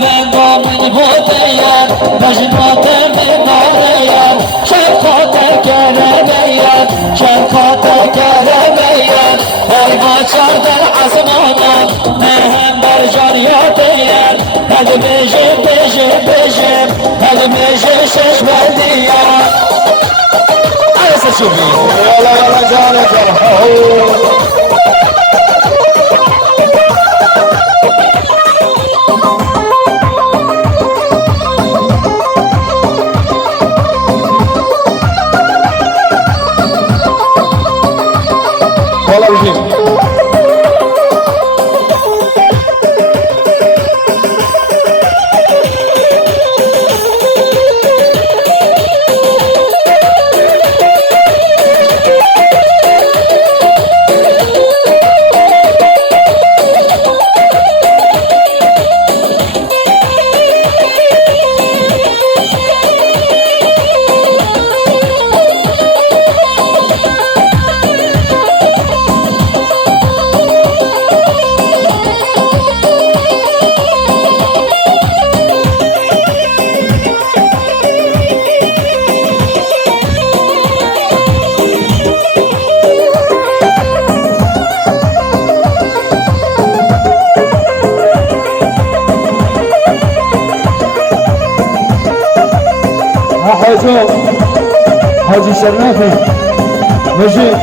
بندم من هوتيان مجنوط بماريان شرقات كرميان شرقات كرميان اي ما شردر عزمانا مهم برجان يوتيان هذا بيجي بيجي بيجي هذا بيجي شش بلديان عايز تشوفي يلا يلا جانا جانا والله وجيب حاجة حاجة شرنافي مجيد